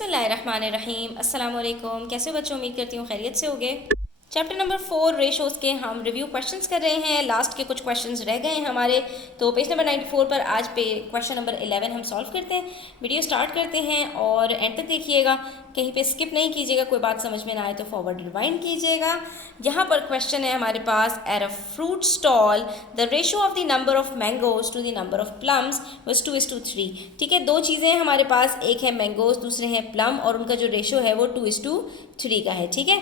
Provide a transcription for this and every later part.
बिस्मिल्लाहिर्रहमानिर्रहीम। अस्सलाम वालेकुम। कैसे हो बच्चों? उम्मीद करती हूँ खैरियत से होगे। चैप्टर नंबर 4 रेशोज़ के हम रिव्यू क्वेश्चंस कर रहे हैं। लास्ट के कुछ क्वेश्चंस रह गए हैं हमारे, तो पेज नंबर 94 पर आज पे क्वेश्चन नंबर 11 हम सॉल्व करते हैं। वीडियो स्टार्ट करते हैं और एंड तक देखिएगा, कहीं पे स्किप नहीं कीजिएगा। कोई बात समझ में ना आए तो फॉरवर्ड रिवाइंड कीजिएगा। यहाँ पर क्वेश्चन है हमारे पास, at a fruit stall the ratio of the number of mangoes to the number of plums was 2:3। ठीक है, दो चीज़ें हैं हमारे पास, एक है मैंगोज, दूसरे हैं प्लम, और उनका जो रेशो है वो 2:3 का है। ठीक है,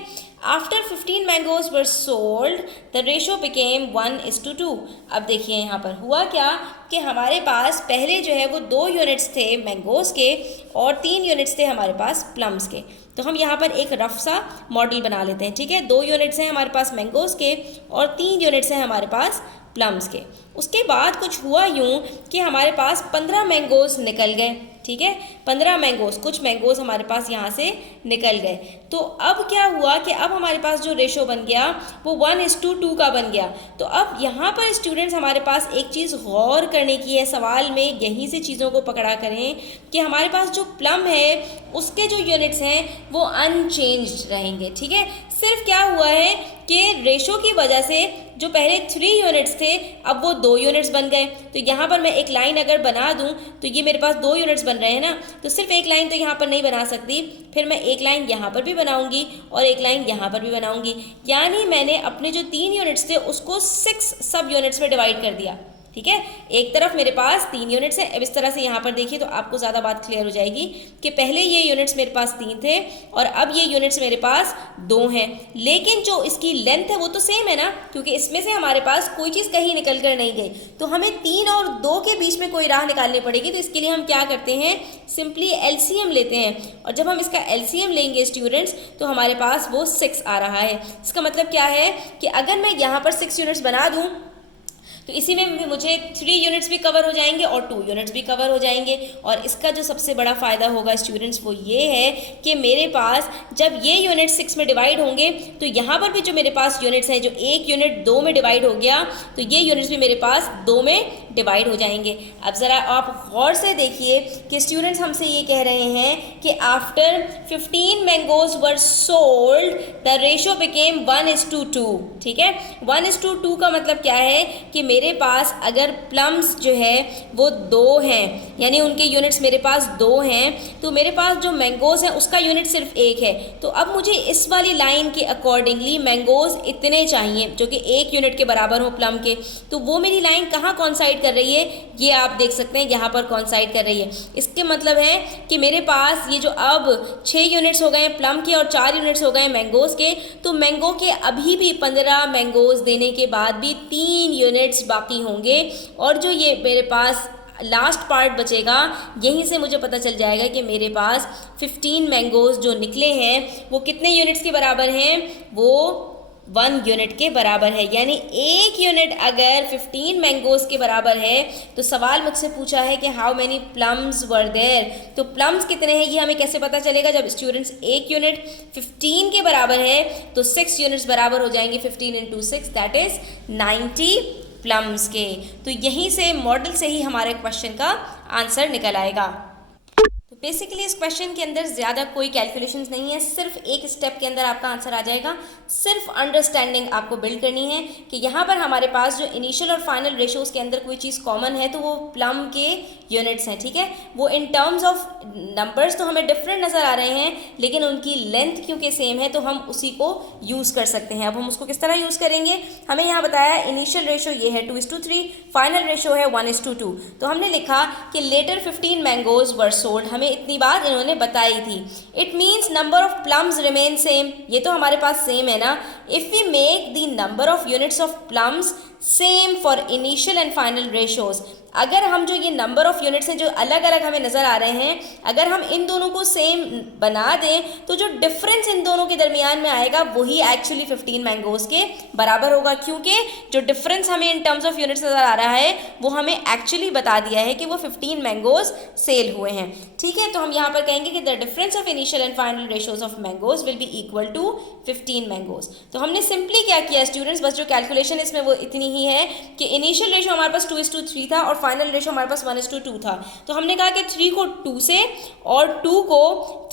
after 15 mangoes were sold the ratio became 1:2। अब देखिए यहाँ पर हुआ क्या कि हमारे पास पहले जो है वो 2 यूनिट्स थे मैंगोज के और 3 यूनिट्स थे हमारे पास प्लम्स के। तो हम यहाँ पर एक रफ सा मॉडल बना लेते हैं। ठीक है, 2 यूनिट्स हैं हमारे पास मैंगोज के और 3 यूनिट्स हैं हमारे पास प्लम्स के। उसके बाद कुछ हुआ यूँ कि हमारे पास 15 मैंगोज निकल गए। ठीक है, 15 मैंगोज, कुछ मैंगोज हमारे पास यहाँ से निकल गए। तो अब क्या हुआ कि अब हमारे पास जो रेशो बन गया वो 1:2 का बन गया। तो अब यहाँ पर स्टूडेंट्स हमारे पास एक चीज़ गौर करने की है, सवाल में यहीं से चीज़ों को पकड़ा करें कि हमारे पास जो प्लम है उसके जो यूनिट्स हैं वो अनचेंज्ड रहेंगे। ठीक है, सिर्फ क्या हुआ है कि रेशो की वजह से जो पहले 3 यूनिट्स थे अब वो 2 यूनिट्स बन गए। तो यहाँ पर मैं एक लाइन अगर बना दूँ तो ये मेरे पास 2 यूनिट्स बन रहे हैं ना, तो सिर्फ एक लाइन तो यहाँ पर नहीं बना सकती, फिर मैं एक लाइन यहाँ पर भी बनाऊंगी और एक लाइन यहाँ पर भी बनाऊंगी। यानी मैंने अपने जो 3 यूनिट्स थे उसको 6 सब यूनिट्स में डिवाइड कर दिया। ठीक है, एक तरफ मेरे पास 3 यूनिट्स हैं। अब इस तरह से यहाँ पर देखिए तो आपको ज़्यादा बात क्लियर हो जाएगी कि पहले ये यूनिट्स मेरे पास 3 थे और अब ये यूनिट्स मेरे पास 2 हैं, लेकिन जो इसकी लेंथ है वो तो सेम है ना, क्योंकि इसमें से हमारे पास कोई चीज़ कहीं निकल कर नहीं गई। तो हमें 3 और 2 के बीच में कोई राह निकालनी पड़ेगी। तो इसके लिए हम क्या करते हैं, सिंपली एलसीएम लेते हैं, और जब हम इसका एलसीएम लेंगे स्टूडेंट्स तो हमारे पास वो 6 आ रहा है। इसका मतलब क्या है कि अगर मैं यहाँ पर 6 यूनिट्स बना दूँ तो इसी में मुझे 3 यूनिट्स भी कवर हो जाएंगे और 2 यूनिट्स भी कवर हो जाएंगे। और इसका जो सबसे बड़ा फ़ायदा होगा स्टूडेंट्स वो ये है कि मेरे पास जब ये यूनिट 6 में डिवाइड होंगे तो यहाँ पर भी जो मेरे पास यूनिट्स हैं, जो एक यूनिट 2 में डिवाइड हो गया तो ये यूनिट्स भी मेरे पास 2 में डिवाइड हो जाएंगे। अब ज़रा आप गौर से देखिए कि स्टूडेंट्स हमसे ये कह रहे हैं कि after 15 mangoes were sold the ratio became 1:2। ठीक है, 1:2 का मतलब क्या है कि मेरे पास अगर प्लम्स जो है वो 2 हैं, यानी उनके यूनिट्स मेरे पास 2 हैं, तो मेरे पास जो मैंगोज हैं उसका यूनिट सिर्फ 1 है। तो अब मुझे इस वाली लाइन के अकॉर्डिंगली मैंगोज इतने चाहिए जो कि 1 यूनिट के बराबर हो प्लम के। तो वो मेरी लाइन कहाँ कॉन्साइड कर रही है, ये आप देख सकते हैं यहाँ पर कॉन्साइड कर रही है। इसके मतलब है कि मेरे पास ये जो अब 6 यूनिट्स हो गए प्लम के और 4 यूनिट्स हो गए मैंगोज के, तो मैंगो के अभी भी 15 मैंगोज देने के बाद भी 3 यूनिट्स बाकी होंगे, और जो ये मेरे पास लास्ट पार्ट बचेगा यहीं से मुझे पता चल जाएगा कि मेरे पास 15 मैंगोज जो निकले हैं वो कितने यूनिट्स के बराबर हैं, वो 1 यूनिट के बराबर है। यानी एक यूनिट अगर 15 मैंगोज के बराबर है तो सवाल मुझसे पूछा है कि how many plums were there, तो प्लम्स कितने हैं ये हमें कैसे पता चलेगा, जब स्टूडेंट्स एक यूनिट 15 के बराबर है तो 6 यूनिट्स बराबर हो जाएंगे 15 × 6, दैट इज 90 प्लम्स के। तो यहीं से मॉडल से ही हमारे क्वेश्चन का आंसर निकल आएगा। तो बेसिकली इस क्वेश्चन के अंदर ज़्यादा कोई कैलकुलेशंस नहीं है, सिर्फ एक स्टेप के अंदर आपका आंसर आ जाएगा। सिर्फ अंडरस्टैंडिंग आपको बिल्ड करनी है कि यहाँ पर हमारे पास जो इनिशियल और फाइनल रेशोज़ के अंदर कोई चीज़ कॉमन है तो वो प्लम के यूनिट्स हैं। ठीक है, वो इन टर्म्स ऑफ नंबर्स तो हमें डिफरेंट नज़र आ रहे हैं, लेकिन उनकी लेंथ क्योंकि सेम है तो हम उसी को यूज़ कर सकते हैं। अब हम उसको किस तरह यूज़ करेंगे, हमें यहाँ बताया इनिशियल रेशो ये है 2:3, फाइनल रेशो है 1:2। तो हमने लिखा कि लेटर 15 मैंगोज वर सोल्ड, हमें इतनी बात इन्होंने बताई थी। It means number of plums remain same, ये तो हमारे पास सेम है ना। If we make the number of units of plums same for initial and final ratios, अगर हम जो ये नंबर ऑफ यूनिट्स हैं जो अलग अलग हमें नज़र आ रहे हैं, अगर हम इन दोनों को सेम बना दें तो जो डिफरेंस इन दोनों के दरमियान में आएगा वही एक्चुअली 15 मैंगोज के बराबर होगा, क्योंकि जो डिफरेंस हमें इन टर्म्स ऑफ यूनिट्स नज़र आ रहा है वो हमें एक्चुअली बता दिया है कि वो 15 मैंगोज सेल हुए हैं। ठीक है, तो हम यहाँ पर कहेंगे कि the difference of initial and final ratios of mangoes will be equal to 15 mangoes. तो हमने सिंपली क्या किया स्टूडेंट्स, बस जो कैलकुलेशन इसमें वो इतनी ही है कि इनिशियल रेशो हमारे पास 2:3 था और फाइनल रेशो हमारे पास 1:2 था। तो हमने कहा कि 3 को 2 से और 2 को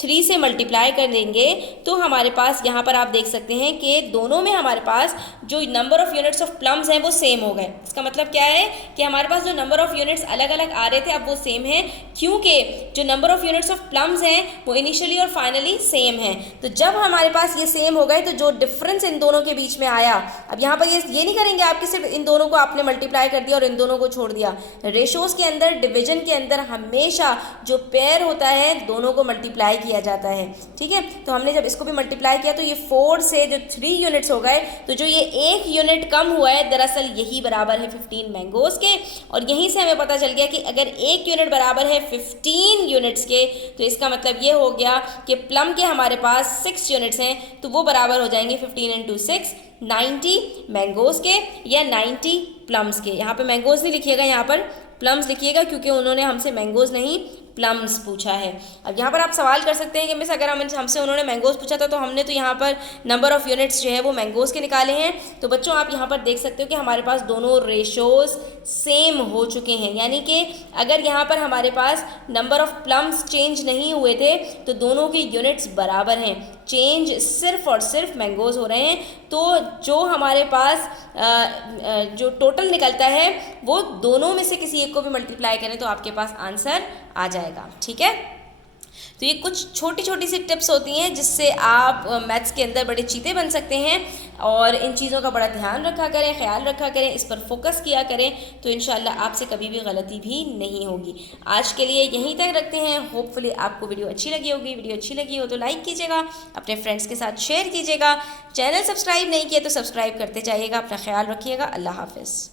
3 से मल्टीप्लाई कर देंगे तो हमारे पास यहाँ पर आप देख सकते हैं कि दोनों में हमारे पास जो number of units of plums हैं वो सेम हो गए। इसका मतलब क्या है कि हमारे पास जो नंबर ऑफ यूनिट्स अलग अलग आ रहे थे अब वो सेम है, क्योंकि जो number of units of plums हैं वो इनिशियली और फाइनली सेम है। तो जब हमारे पास ये सेम हो गए तो जो डिफरेंस इन दोनों के बीच में आया, अब यहाँ पर ये नहीं करेंगे आप कि सिर्फ इन दोनों को आपने मल्टीप्लाई कर दिया और इन दोनों को छोड़ दिया। रेशोज के अंदर, डिवीजन के अंदर हमेशा जो पेयर होता है दोनों को मल्टीप्लाई किया जाता है। ठीक है, तो हमने जब इसको भी मल्टीप्लाई किया तो ये 4 से जो 3 यूनिट्स हो गए, तो जो ये 1 यूनिट कम हुआ है दरअसल यही बराबर है 15 मैंगोज के। और यहीं से हमें पता चल गया कि अगर 1 यूनिट बराबर है 15 यूनिट्स के तो इसका मतलब ये हो गया कि प्लम के हमारे पास 6 यूनिट्स हैं तो वो बराबर हो जाएंगे 15 × 6 90 मैंगोज के या 90 प्लम्स के। यहाँ पे मैंगोज नहीं लिखिएगा, यहाँ पर प्लम्स लिखिएगा क्योंकि उन्होंने हमसे मैंगोज नहीं प्लम्स पूछा है। अब यहाँ पर आप सवाल कर सकते हैं कि मिस अगर हमसे उन्होंने मैंगोज पूछा था तो हमने तो यहाँ पर नंबर ऑफ यूनिट्स जो है वो मैंगोज के निकाले हैं। तो बच्चों आप यहाँ पर देख सकते हो कि हमारे पास दोनों रेशोज सेम हो चुके हैं, यानी कि अगर यहाँ पर हमारे पास नंबर ऑफ प्लम्स चेंज नहीं हुए थे तो दोनों के यूनिट्स बराबर हैं, चेंज सिर्फ और सिर्फ मैंगोज हो रहे हैं। तो जो हमारे पास जो टोटल निकलता है वो दोनों में से किसी एक को भी मल्टीप्लाई करें तो आपके पास आंसर आ जाएगा। ठीक है, तो ये कुछ छोटी छोटी सी टिप्स होती हैं जिससे आप मैथ्स के अंदर बड़े चीते बन सकते हैं। और इन चीज़ों का बड़ा ध्यान रखा करें, ख्याल रखा करें, इस पर फोकस किया करें तो इंशाल्लाह आपसे कभी भी गलती भी नहीं होगी। आज के लिए यहीं तक रखते हैं। होपफुली आपको वीडियो अच्छी लगी होगी। वीडियो अच्छी लगी हो तो लाइक कीजिएगा, अपने फ्रेंड्स के साथ शेयर कीजिएगा। चैनल सब्सक्राइब नहीं किया तो सब्सक्राइब करते जाइएगा। अपना ख्याल रखिएगा। अल्लाह हाफ़िज़।